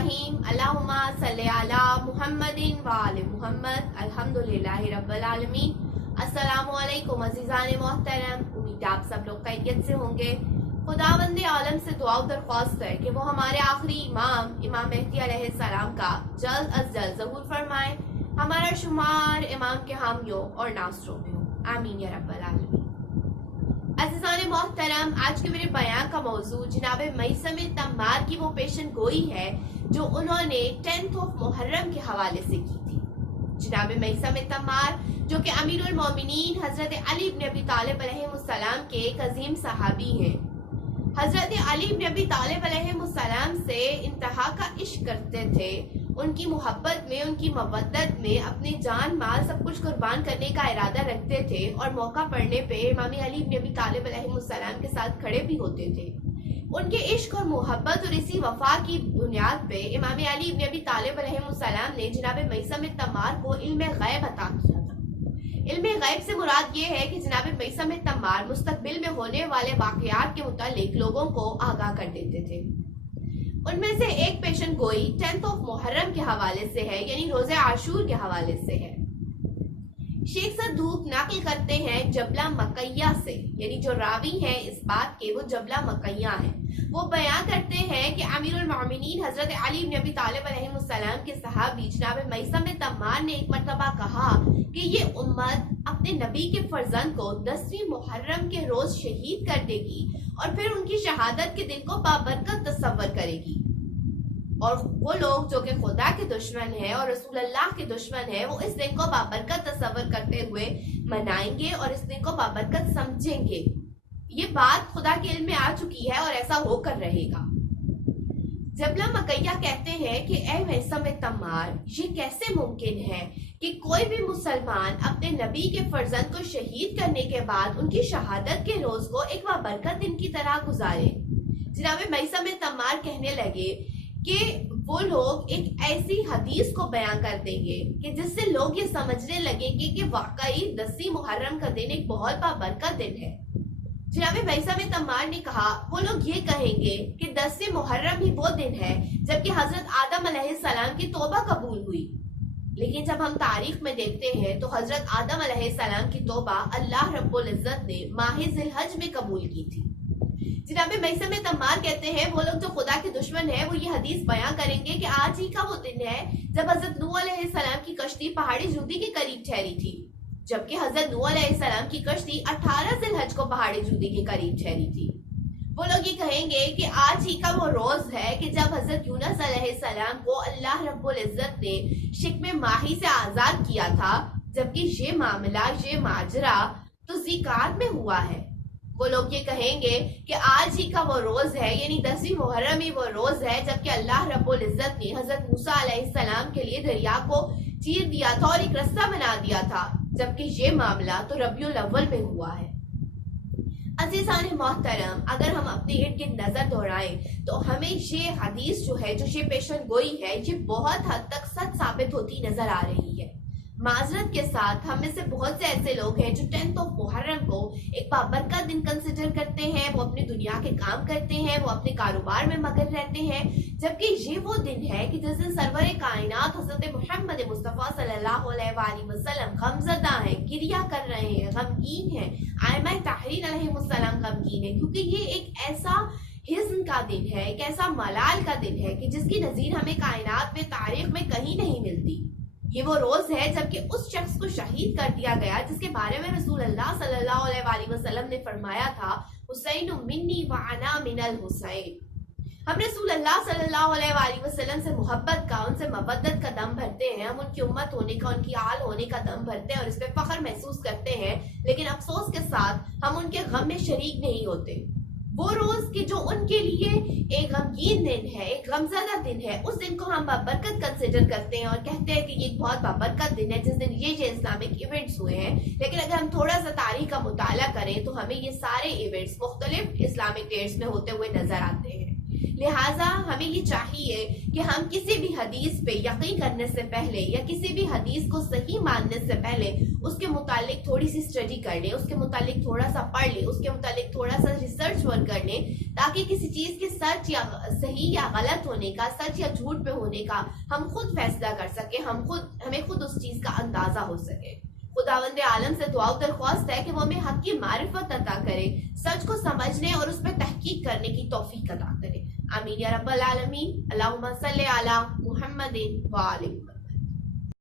रहीम अल्लाहुम्मा सल्ली अला मुहम्मदिन व आले मुहम्मद अल्हम्दुलिल्लाहि रब्बिल आलमीन। अस्सलामु अलैकुम अज़ीज़ान मोहतरम, उम्मीद आप सब लोग खैरियत से होंगे। खुदावंद आलम से दुआ दरख्वास्त है कि वो हमारे आखिरी इमाम मेहदी अलैहिस्सलाम का जल्द अज जल्द ज़हूर फरमाए, हमारा शुमार इमाम के हामियों और नासरों में हो, आमीन या रब्बल आलमीन। अज़ीज़ान मोहतरम, आज के मेरे बयान का मौजू जनाब मईसम तम्मार की वो पेशन गोई है जो उन्होंने 10 मुहर्रम के हवाले से की थी। जनाब मईसम तम्मार जो कि अमीरुल मोमिनीन हजरत अली इब्न अबी तालिब अलैहिस्सलाम के एक अजीम सहाबी हैं। हजरत अली इब्न अबी तालिब अलैहिस्सलाम से इंतहा का इश्क करते थे। उनकी मोहब्बत में, उनकी मवद्दत में अपने जान माल सब कुछ कुर्बान करने का इरादा रखते थे और मौका पड़ने पे इमाम अली इब्न अबी तालिब अलैहिस्सलाम के साथ खड़े भी होते थे। उनके इश्क और मोहब्बत और इसी वफा की बुनियाद पे इमाम अली इब्न अबी तालिब अलैहिस्सलाम ने जनाब मईसम तम्मार को इल्म गैब अता किया था। इल्म गैब से मुराद ये है कि जनाब मईसम तम्मार मुस्तकबिल में होने वाले वाक़यात के मुतालिक लोगों को आगाह कर देते थे। उनमें से एक पेशन गोई 10 मुहर्रम के हवाले से है, यानी रोज़े आशूर के हवाले से है। शेख सदूक नकल करते हैं जबला मकैया से, यानी जो रावी हैं इस बात के वो जबला मकैया हैं। वो बयान करते हैं कि अमीरुल मोमिनीन हजरत अली इब्न अबी तालिब अलैहिस्सलाम के सहाबी जनाब मईसम तम्मार ने एक मर्तबा कहा कि ये उम्मत अपने नबी के फर्जंद को 10वीं मुहर्रम के रोज शहीद कर देगी और फिर उनकी शहादत के दिन को बाबरकत तस्वर करेगी। और वो लोग जो कि खुदा के दुश्मन है और रसूल अल्लाह के दुश्मन है, वो इस दिन को बाबरकत तस्वर करते हुए मनाएंगे और इस दिन को बाबरकत समझेंगे। ये बात खुदा के इल्म में आ चुकी है और ऐसा होकर रहेगा। जबला मकैया कहते हैं कि ए मईसम तम्मार, ये कैसे मुमकिन है कि कोई भी मुसलमान अपने नबी के फर्जंद को शहीद करने के बाद उनकी शहादत के रोज को एक बाबरकत दिन की तरह गुजारे। जनाब मईसम तम्मार कहने लगे कि वो लोग एक ऐसी हदीस को बयान कर देंगे कि जिससे लोग ये समझने लगेंगे कि वाकई 10वीं मुहर्रम का दिन एक बहुत बाबरकत दिन है। जनाब मईसम तम्मार ने कहा, वो लोग ये कहेंगे कि 10वीं मुहर्रम ही वो दिन है जबकि हजरत आदम अलैहिस्सलाम की तौबा कबूल हुई। लेकिन जब हम तारीख में देखते हैं तो हजरत आदम अलैहिस्सलाम की तौबा अल्लाह रब्बुल इज्जत ने माह ज़िलहज में कबूल की थी। जनाब मईसम तम्मार कहते हैं वो लोग जो खुदा के दुश्मन है वो ये हदीस बयां करेंगे कि आज ही का वो दिन है जब हजरत नूह अलैहिस्सलाम की कश्ती पहाड़ी जूदी के करीब ठहरी थी, जबकि हजरत नूह अलैहिस्सलाम की कश्ती 18 ज़िलहज को पहाड़ी जूदी के करीब ठहरी थी। वो लोग ये कहेंगे कि आज ही का वो रोज है कि जब हजरत यूनुस अलैहिस्सलाम को अल्लाह रब्बुल इज्जत ने शिकमे माही से आजाद किया था, जबकि ये मामला, ये माजरा तो ज़िकात में हुआ है। वो लोग ये कहेंगे कि आज ही का वो रोज है, यानी 10वीं मुहर्रम ही वो रोज है जबकि अल्लाह रब्बुल इज्जत ने हजरत मूसा अलैहिस्सलाम के लिए दरिया को चीर दिया था और एक रास्ता बना दिया था, जबकि ये मामला तो रबियुल अव्वल में हुआ है। अज़ीज़ान मोहतरम, अगर हम अपने इर्द गिर्द नजर दौड़ाएं तो हमें ये हदीस जो है, जो ये पेशन गोई है, ये बहुत हद तक सच साबित होती नजर आ रही है। माजरत के साथ हम में से बहुत से ऐसे लोग हैं जो 10 मुहर्रम को एक बाबरकत दिन कंसिडर करते हैं। वो अपनी दुनिया के काम करते हैं, वो अपने कारोबार में मगन रहते हैं, जबकि ये वो दिन है कि जिस दिन सरवर कायनात हजरत मोहम्मद मुस्तफ़ा सल्लल्लाहु अलैहि वसल्लम गमज़दा हैं, गिरिया कर रहे हैं, गमगीन हैं। आयमा ताहरीर अलैहिस्सलाम गमगीन है क्योंकि ये एक ऐसा हिज़्न का दिन है, एक ऐसा मलाल का दिन है कि जिसकी नज़ीर हमें कायनात में, तारीख में कहीं नहीं मिलती। ये वो रोज है जबकि उस शख्स को शहीद कर दिया गया जिसके बारे में रसूल अल्लाह सल्लल्लाहु अलैहि वसल्लम ने फरमाया था, हुसैन मिन्नी व अना मिनल हुसैन। हम रसूल अल्लाह सल्लल्लाहु अलैहि वसल्लम से मोहब्बत का, उनसे मवद्दत का दम भरते हैं, हम उनकी उम्मत होने का, उनकी आल होने का दम भरते हैं और इस पे फख्र महसूस करते हैं, लेकिन अफसोस के साथ हम उनके गम में शरीक नहीं होते। वो रोज की जो उनके लिए एक गमगीन दिन है, एक गमज़दा दिन है, उस दिन को हम बाबरकत कंसिडर करते हैं और कहते हैं कि ये एक बहुत बाबरकत दिन है जिस दिन ये इस्लामिक इवेंट्स हुए हैं। लेकिन अगर हम थोड़ा सा तारीख का मुताला करें तो हमें ये सारे इवेंट्स मुख्तलिफ इस्लामिक डेट्स में होते हुए नजर आते हैं। لہٰذا ہمیں یہ چاہیے کہ ہم کسی بھی حدیث پہ یقین کرنے سے پہلے یا کسی بھی حدیث کو صحیح ماننے سے پہلے اس کے متعلق تھوڑی سی اسٹڈی کر لیں، اس کے متعلق تھوڑا سا پڑھ لیں، اس کے متعلق تھوڑا سا ریسرچ ورک کر لیں، تاکہ کسی چیز کے سچ یا صحیح یا غلط ہونے کا، سچ یا جھوٹ پہ ہونے کا ہم خود فیصلہ کر سکیں، ہمیں خود اس چیز کا اندازہ ہو سکے۔ خداوند عالم سے دعا و درخواست ہے کہ وہ ہمیں حق کی معرفت عطا کرے، سچ کو سمجھنے اور اس پہ تحقیق کرنے کی توفیق عطا کرے۔ آمین یا رب العالمین۔ اللہم صلی علی محمد و آل محمد۔